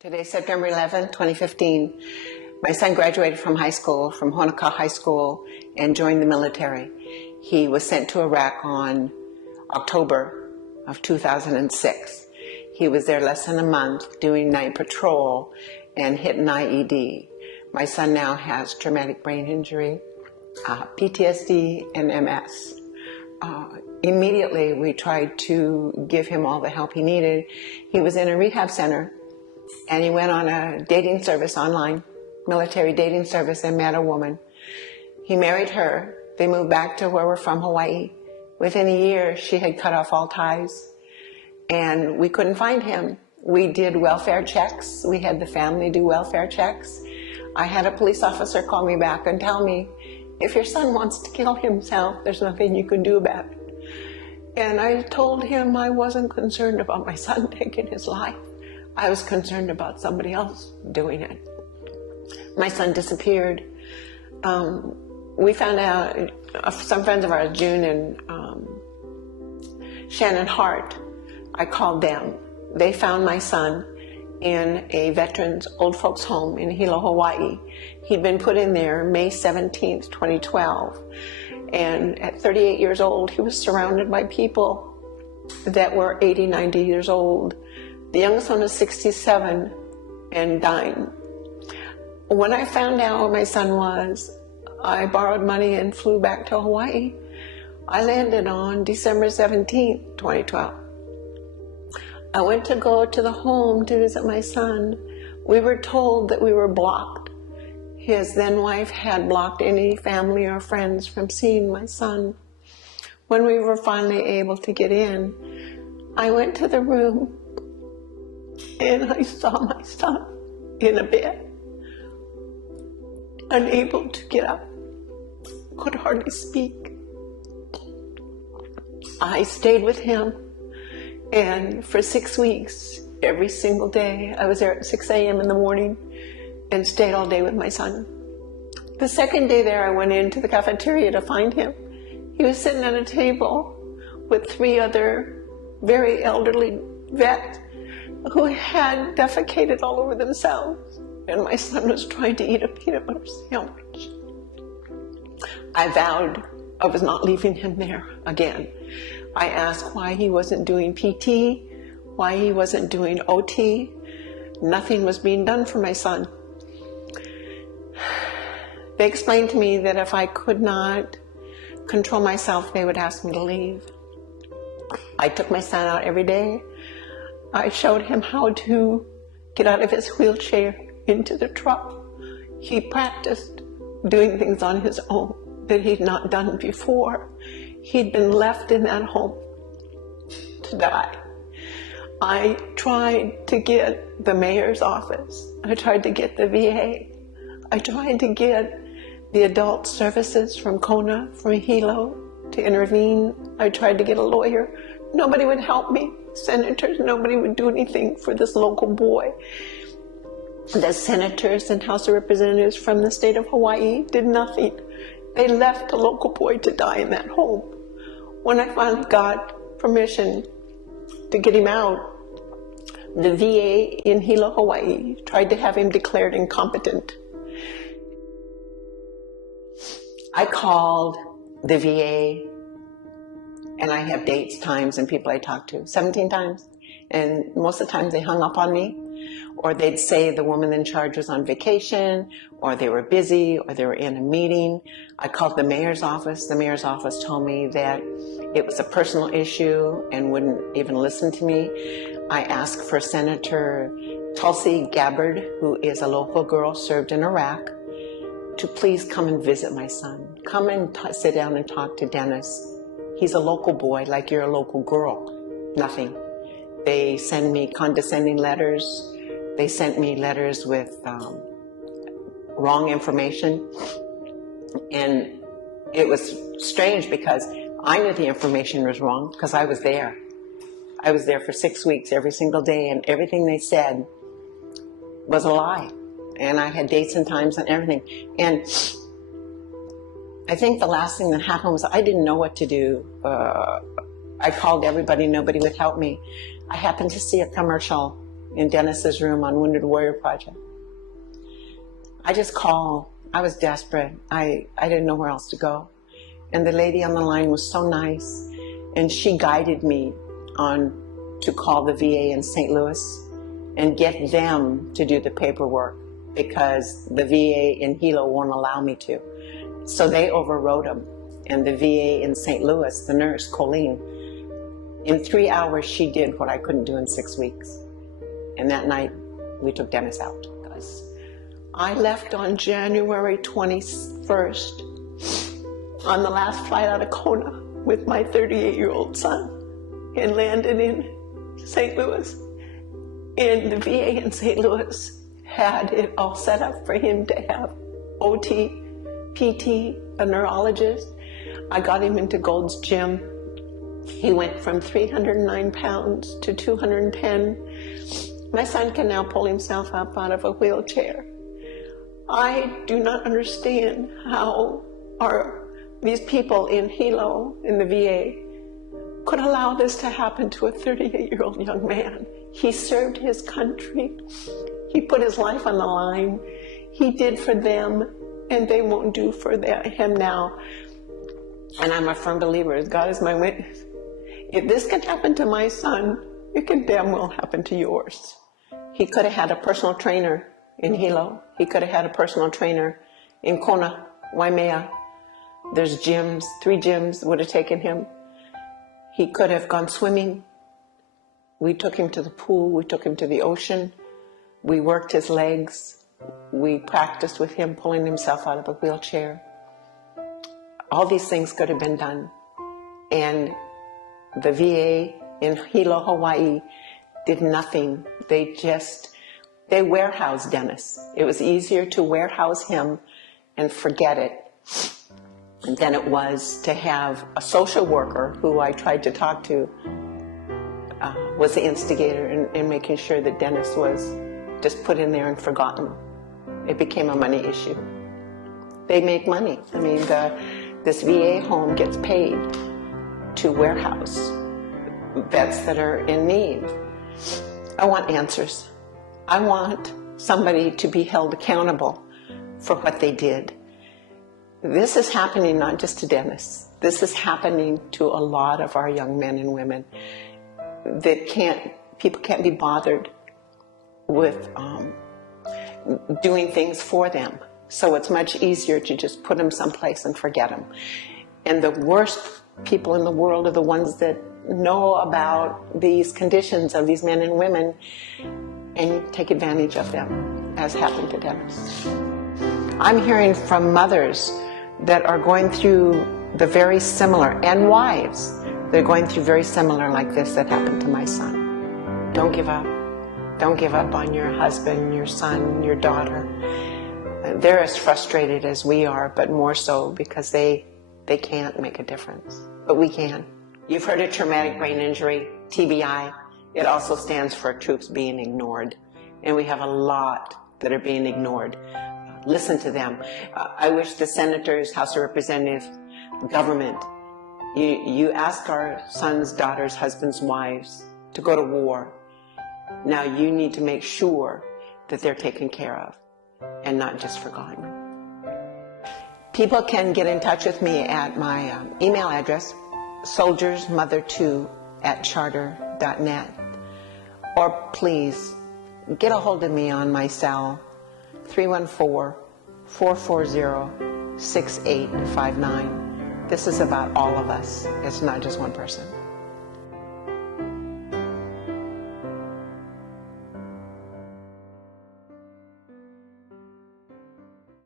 Today's September 11th, 2015. My son graduated from high school, from Honokaa High School, and joined the military. He was sent to Iraq on October of 2006. He was there less than a month doing night patrol and hit an IED. My son now has traumatic brain injury, PTSD, and MS. Immediately, we tried to give him all the help he needed. He was in a rehab center, and he went on a dating service online, military dating service, and met a woman. He married her. They moved back to where we're from, Hawaii. Within a year, she had cut off all ties, and we couldn't find him. We did welfare checks. We had the family do welfare checks. I had a police officer call me back and tell me, if your son wants to kill himself, there's nothing you can do about it. And I told him I wasn't concerned about my son taking his life. I was concerned about somebody else doing it. My son disappeared. We found out, some friends of ours, June and Shannon Hart, I called them. They found my son in a veterans old folks home in Hilo, Hawaii. He'd been put in there May 17th, 2012. And at 38 years old, he was surrounded by people that were 80, 90 years old. The youngest one was 67 and dying. When I found out where my son was, I borrowed money and flew back to Hawaii. I landed on December 17th, 2012. I went to go to the home to visit my son. We were told that we were blocked. His then wife had blocked any family or friends from seeing my son. When we were finally able to get in, I went to the room and I saw my son in a bed, unable to get up, could hardly speak. I stayed with him, and for 6 weeks, every single day, I was there at 6 a.m. in the morning and stayed all day with my son. The second day there, I went into the cafeteria to find him. He was sitting at a table with 3 other very elderly vets who had defecated all over themselves, and my son was trying to eat a peanut butter sandwich. I vowed I was not leaving him there again. I asked why he wasn't doing PT, why he wasn't doing OT. Nothing was being done for my son. They explained to me that if I could not control myself, they would ask me to leave. I took my son out every day. I showed him how to get out of his wheelchair into the truck. He practiced doing things on his own that he'd not done before. He'd been left in that home to die. I tried to get the mayor's office. I tried to get the VA. I tried to get the adult services from Kona, from Hilo, to intervene. I tried to get a lawyer. Nobody would help me. Senators, nobody would do anything for this local boy. The senators and House of Representatives from the state of Hawaii did nothing. They left the local boy to die in that home. When I finally got permission to get him out, the VA in Hilo, Hawaii tried to have him declared incompetent. I called the VA, and I have dates, times, and people I talked to 17 times. And most of the times they hung up on me, or they'd say the woman in charge was on vacation, or they were busy, or they were in a meeting. I called the mayor's office. The mayor's office told me that it was a personal issue and wouldn't even listen to me. I asked for Senator Tulsi Gabbard, who is a local girl, served in Iraq, to please come and visit my son. Come and sit down and talk to Dennis. He's a local boy, like you're a local girl. Nothing. They send me condescending letters. They sent me letters with wrong information. And it was strange because I knew the information was wrong because I was there. I was there for 6 weeks every single day, and everything they said was a lie. And I had dates and times and everything. And I think the last thing that happened was I didn't know what to do. I called everybody, nobody would help me. I happened to see a commercial in Dennis's room on Wounded Warrior Project. I just called. I was desperate. I didn't know where else to go. And the lady on the line was so nice, and she guided me on to call the VA in St. Louis and get them to do the paperwork, because the VA in Hilo won't allow me to. So they overrode them. And the VA in St. Louis, the nurse, Colleen, in 3 hours, she did what I couldn't do in 6 weeks. And that night, we took Dennis out. I left on January 21st on the last flight out of Kona with my 38-year-old son, and landed in St. Louis. And the VA in St. Louis had it all set up for him to have OT, PT, a neurologist. I got him into Gold's Gym. He went from 309 pounds to 210. My son can now pull himself up out of a wheelchair. I do not understand how these people in Hilo, in the VA, could allow this to happen to a 38-year-old young man. He served his country. He put his life on the line. He did for them, and they won't do for him now. And I'm a firm believer, as God is my witness, if this can happen to my son, it can damn well happen to yours. He could have had a personal trainer in Hilo. He could have had a personal trainer in Kona, Waimea. There's gyms, 3 gyms would have taken him. He could have gone swimming. We took him to the pool. We took him to the ocean. We worked his legs. We practiced with him pulling himself out of a wheelchair. All these things could have been done. And the VA in Hilo, Hawaii did nothing. They warehoused Dennis. It was easier to warehouse him and forget it than it was to have a social worker who I tried to talk to was the instigator in making sure that Dennis was just put in there and forgotten. It became a money issue. They make money. I mean, this VA home gets paid to warehouse vets that are in need. I want answers. I want somebody to be held accountable for what they did. This is happening not just to Dennis. This is happening to a lot of our young men and women that people can't be bothered with doing things for them. So it's much easier to just put them someplace and forget them. And the worst people in the world are the ones that know about these conditions of these men and women and take advantage of them, as happened to Dennis. I'm hearing from mothers that are going through the very similar, and wives, they're going through very similar like this that happened to my son. Don't give up. Don't give up on your husband, your son, your daughter. They're as frustrated as we are, but more so because they can't make a difference. But we can. You've heard of traumatic brain injury, TBI. It also stands for troops being ignored. And we have a lot that are being ignored. Listen to them. I wish the senators, House of Representatives, government, you ask our sons, daughters, husbands, wives to go to war. Now you need to make sure that they're taken care of and not just forgotten. People can get in touch with me at my email address, soldiersmother2@charter.net. Or please get a hold of me on my cell, 314-440-6859. This is about all of us. It's not just one person.